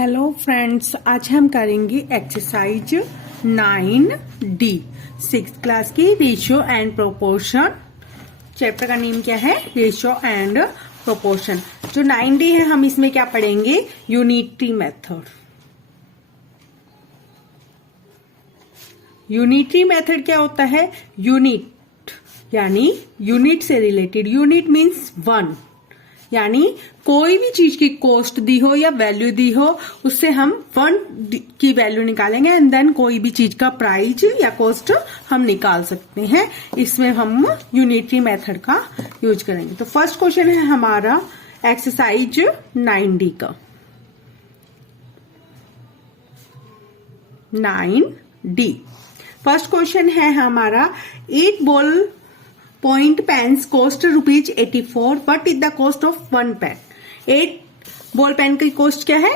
Hello friends, आज हम करेंगे एक्सरसाइज 9D 6th क्लास की रेशियो एंड प्रोपोर्शन। चैप्टर का नेम क्या है? Ratio and proportion. जो 9D है हम इसमें क्या पढ़ेंगे? Unitary method. यूनिटरी मेथड क्या होता है? यूनिट यानी यूनिट से रिलेटेड। यूनिट मीन्स वन, यानी कोई भी चीज की कॉस्ट दी हो या वैल्यू दी हो, उससे हम वन की वैल्यू निकालेंगे एंड देन कोई भी चीज का प्राइस या कॉस्ट हम निकाल सकते हैं। इसमें हम यूनिटरी मेथड का यूज करेंगे। तो फर्स्ट क्वेश्चन है हमारा एक्सरसाइज 9D का। 9D फर्स्ट क्वेश्चन है हमारा, 8 ball point pens cost ₹84। What is the cost of one pen? 8 ball pen की कॉस्ट क्या है?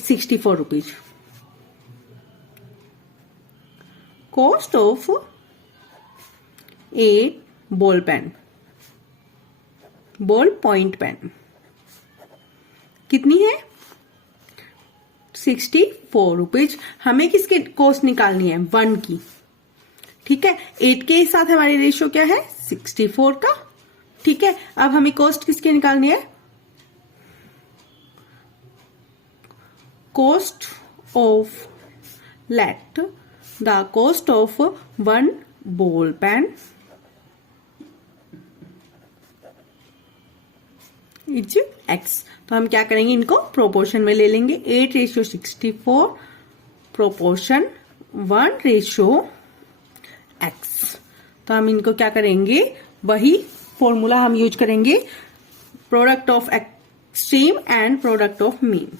64 rupees. Cost of 8 ball pen, ball point pen कितनी है? 64 रुपीज। हमें किसकी कॉस्ट निकालनी है? वन की। ठीक है, 8 के साथ हमारी रेशियो क्या है? 64 का। ठीक है, अब हमें कॉस्ट किसकी निकालनी है? Cost of, let the cost of one ball pen is x. तो हम क्या करेंगे? इनको प्रोपोर्शन में ले लेंगे। 8:64 प्रोपोर्शन 1:x। तो हम इनको क्या करेंगे? वही फॉर्मूला हम यूज करेंगे, product of extreme and product of mean,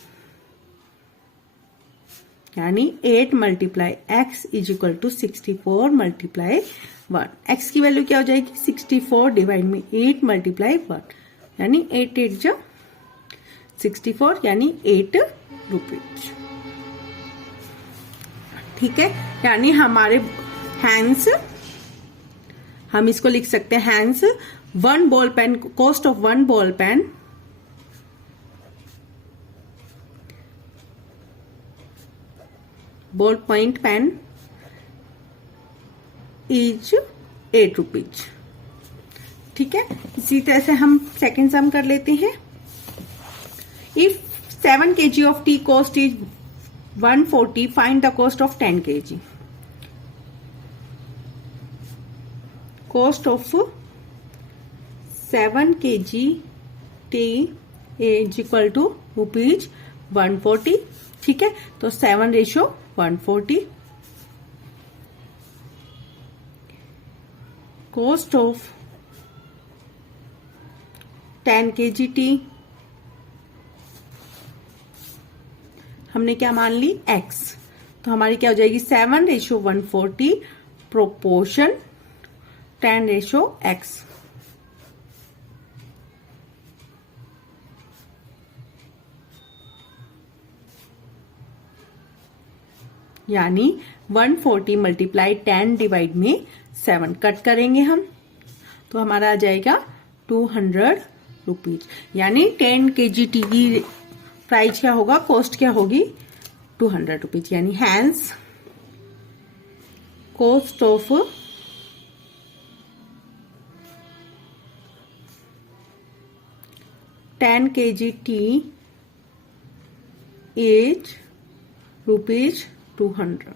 यानी 8 × x is equal to 64 × 1। x की वैल्यू क्या हो जाएगी? 64 डिवाइड में 8 × 1, यानी 8 8 जो 64, यानी 8 रुपीज। ठीक है, यानी हमारे हैंस, हम इसको लिख सकते हैं hence one ball pen, cost of one ball pen ball point pen is 8 rupees. ठीक है, इसी तरह से हम सेकेंड सम कर लेते हैं। If 7 kg of tea cost is 140, find the cost of 10 kg। Cost of 7 kg tea is equal to ₹140। ठीक है, तो 7:140। कॉस्ट ऑफ 10 kg टी हमने क्या मान ली? x। तो हमारी क्या हो जाएगी? 7:140 प्रोपोर्शन 10:x। यानी 140 × 10 डिवाइड में 7 कट करेंगे हम, तो हमारा आ जाएगा 200 रुपीज। यानी 10 kg टी की प्राइस क्या होगा? कॉस्ट क्या होगी? 200 रुपीज। यानी hence cost of 10 kg tea is ₹200।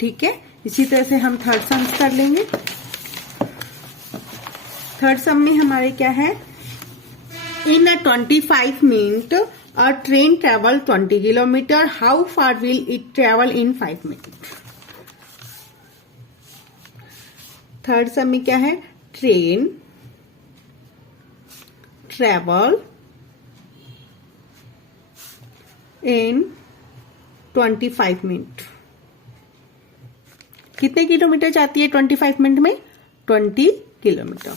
ठीक है, इसी तरह से हम थर्ड सम कर लेंगे। थर्ड सम में हमारे क्या है? इन 25 minute a train travel 20 kilometre, how far will it travel in 5 minute? Third सम में क्या है? Train travel in 25 minute. कितने किलोमीटर जाती है 25 मिनट में? 20 किलोमीटर।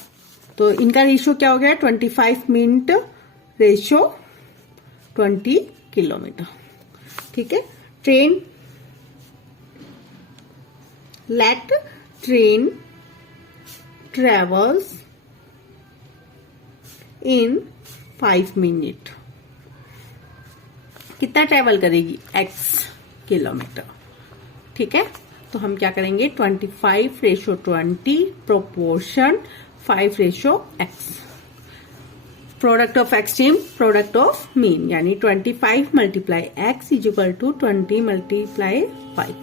तो इनका रेशियो क्या हो गया? 25 मिनट रेशियो 20 किलोमीटर। ठीक है, train, let train travels in 5 minute. कितना ट्रेवल करेगी, x किलोमीटर। ठीक है, तो हम क्या करेंगे 25:20 proportion 5:x। Product of extreme product of mean, यानी 25 × x = 20 × 5।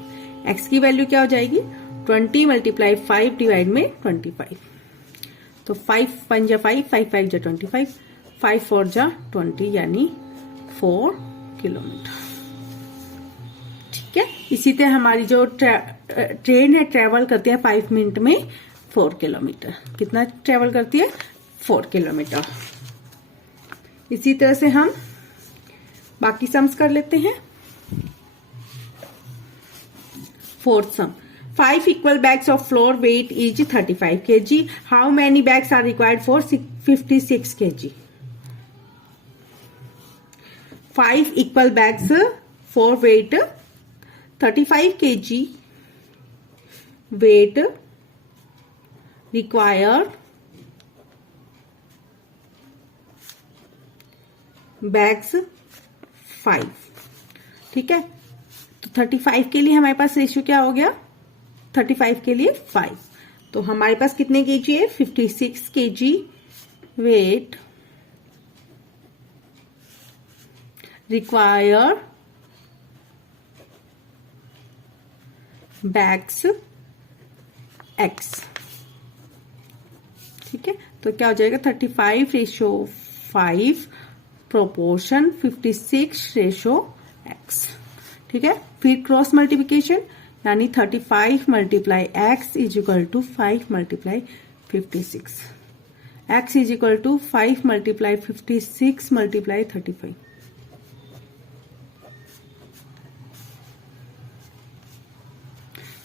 x की वैल्यू क्या हो जाएगी 20 × 5 डिवाइड में 25। तो 5 1 जा 5, 5 5 जा 25, 5 4 जा 20, यानी 4 किलोमीटर। ठीक है, इसी तरह हमारी जो ट्रेन है ट्रेवल करती है 5 मिनट में 4 किलोमीटर। कितना ट्रेवल करती है 4 किलोमीटर। इसी तरह से हम बाकी सम्स कर लेते हैं। Fourth some, 5 equal bags of flour weight each 35 kg. How many bags are required for 56 kg? 5 equal bags for weight 35 kg. Weight required bags 5। ठीक है, तो 35 के लिए हमारे पास रेशियो क्या हो गया 35 के लिए 5। तो हमारे पास कितने केजी है 56 KG. Weight require bags x। ठीक है, तो क्या हो जाएगा 35:5 प्रोपोर्शन 56:x। ठीक है, फिर क्रॉस मल्टीप्लिकेशन, यानी 35 × x = 5 × 56। x = 5 × 56 × 35।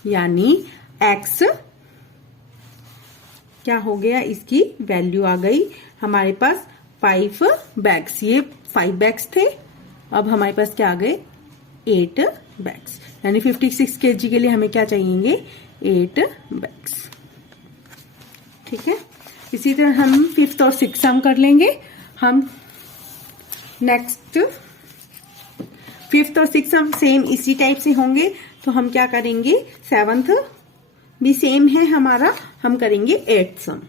यानी x क्या हो गया, इसकी वैल्यू आ गई हमारे पास 5 बैग्स। ये 5 बैग्स थे, अब हमारे पास क्या आ गए 8 बैग्स, यानी 56 केजी के लिए हमें क्या चाहिए 8 बैग्स। ठीक है, इसी तरह हम 5th और 6th सम कर लेंगे। हम नेक्स्ट 5th और 6th सम सेम इसी टाइप से होंगे, तो हम क्या करेंगे 7th भी सेम है हमारा, हम करेंगे 8th सम।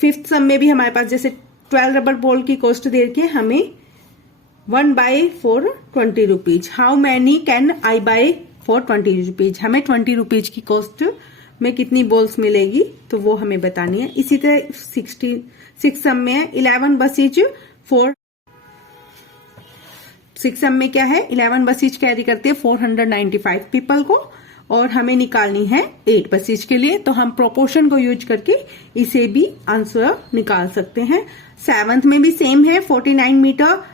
5th सम में भी हमारे पास जैसे 12 रबर बॉल की कॉस्ट दे के हमें 1/4 20 rupees. How many can I buy for 20 rupees. हमें 20 रुपीज की कॉस्ट में कितनी बॉल्स मिलेगी, तो वो हमें बतानी है। इसी तरह 6 सम में है 11 बसेज फॉर 6 सम में क्या है 11 बसेज कैरी करते हैं 495 पीपल को, और हमें निकालनी है 8 बसेज के लिए। तो हम प्रोपोर्शन को यूज करके इसे भी आंसर निकाल सकते हैं। 7th में भी सेम है 49 मीटर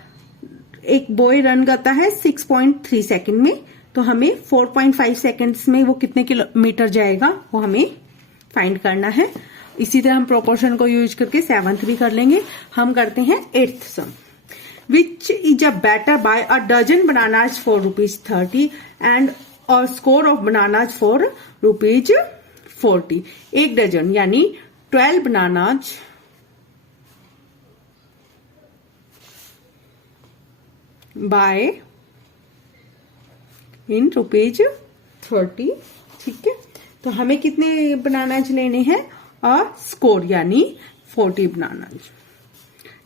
एक बॉय रन करता है 6.3 सेकंड में, तो हमें 4.5 सेकंड्स में वो कितने किलोमीटर जाएगा वो हमें फाइंड करना है। इसी तरह हम प्रोपोर्शन को यूज करके 7th भी कर लेंगे। हम करते हैं 8th sum. Which is a better buy a dozen bananas for ₹30 and a score of bananas for ₹40। 1 dozen यानी 12 बनानाज बाय इन ₹30। ठीक है, तो हमें कितने बनानाज लेने हैं और स्कोर यानी 40 बनानाज।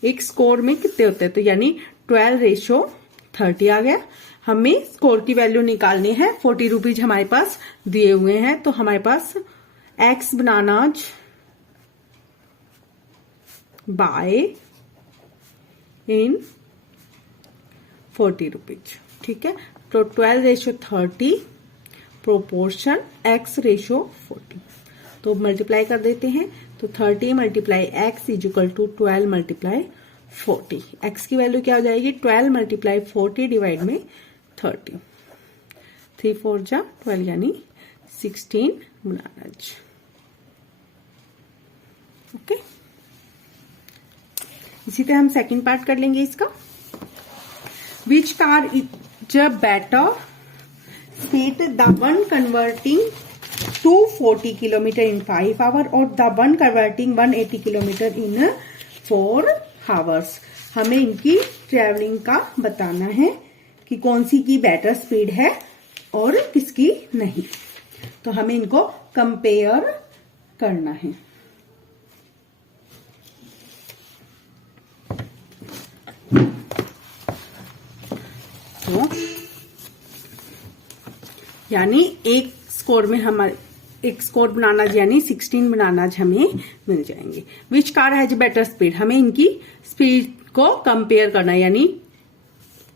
एक स्कोर में कितने होते हैं, तो यानी 12:30 आ गया। हमें स्कोर की वैल्यू निकालनी है। 40 रुपीज हमारे पास दिए हुए हैं, तो हमारे पास x बनानाज बाय इन 40 रुपीज। ठीक है, तो 12:30 प्रोपोर्शन x:40। तो मल्टीप्लाई कर देते हैं, तो 30 × x = 12 × 40। x की वैल्यू क्या हो जाएगी 12 × 40 डिवाइड में 30। 3 4 जा 12 यानी 16 बनानाज। ओके, इसी तरह हम सेकंड पार्ट कर लेंगे इसका। Which car is a better speed, the one converting 240 kilometre in 5 hours और the one converting 180 kilometre in 4 hours। हमें इनकी ट्रेवलिंग का बताना है कि कौन सी की बेटर स्पीड है और किसकी नहीं। तो हमें इनको कंपेयर करना है। तो यानी एक स्कोर में हमारे एक स्कोर बनाना यानी 16 बनाना हमें मिल जाएंगे। Which car has better speed, हमें इनकी स्पीड को कंपेयर करना है, यानी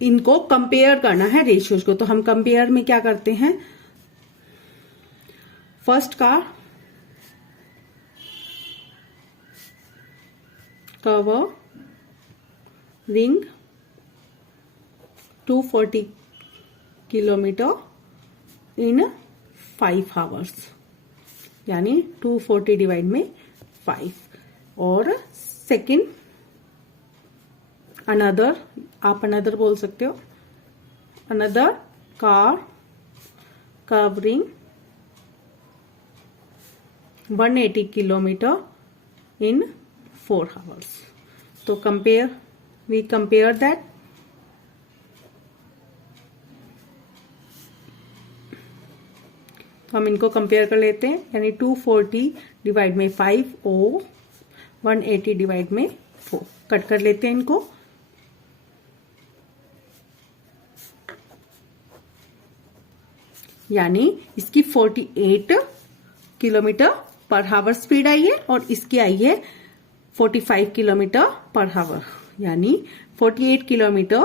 इनको कंपेयर करना है रेशियोज को। तो हम कंपेयर में क्या करते हैं, first car cover ring 240 kilometre इन 5 आवर्स, यानी 240 डिवाइड में 5। और सेकंड अनदर, आप अनदर बोल सकते हो, अनदर कार कवरिंग 180 किलोमीटर इन 4 आवर्स। तो कंपेयर, वी कंपेयर दैट। हम इनको कंपेयर कर लेते हैं, यानी 240 डिवाइड में 5 और 180 डिवाइड में 4 कट कर लेते हैं इनको। यानी इसकी 48 किलोमीटर पर आवर स्पीड आई है और इसकी आई है 45 किलोमीटर पर आवर, यानी 48 किलोमीटर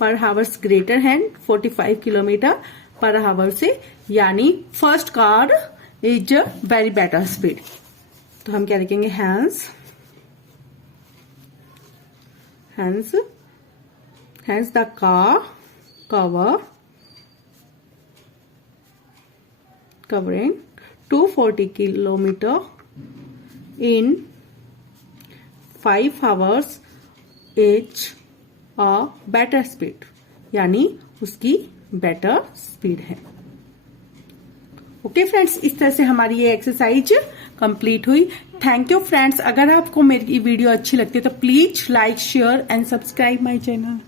पर आवर ग्रेटर है 45 किलोमीटर पर आवर से, यानी first car is very better speed. तो हम क्या लिखेंगे, hence the car covering 240 kilometer in 5 hours is a better speed, यानी उसकी बेटर स्पीड है। ओके फ्रेंड्स, इस तरह से हमारी ये एक्सरसाइज कंप्लीट हुई। Thank you friends. अगर आपको मेरी वीडियो अच्छी लगती है तो please like, share and subscribe my channel.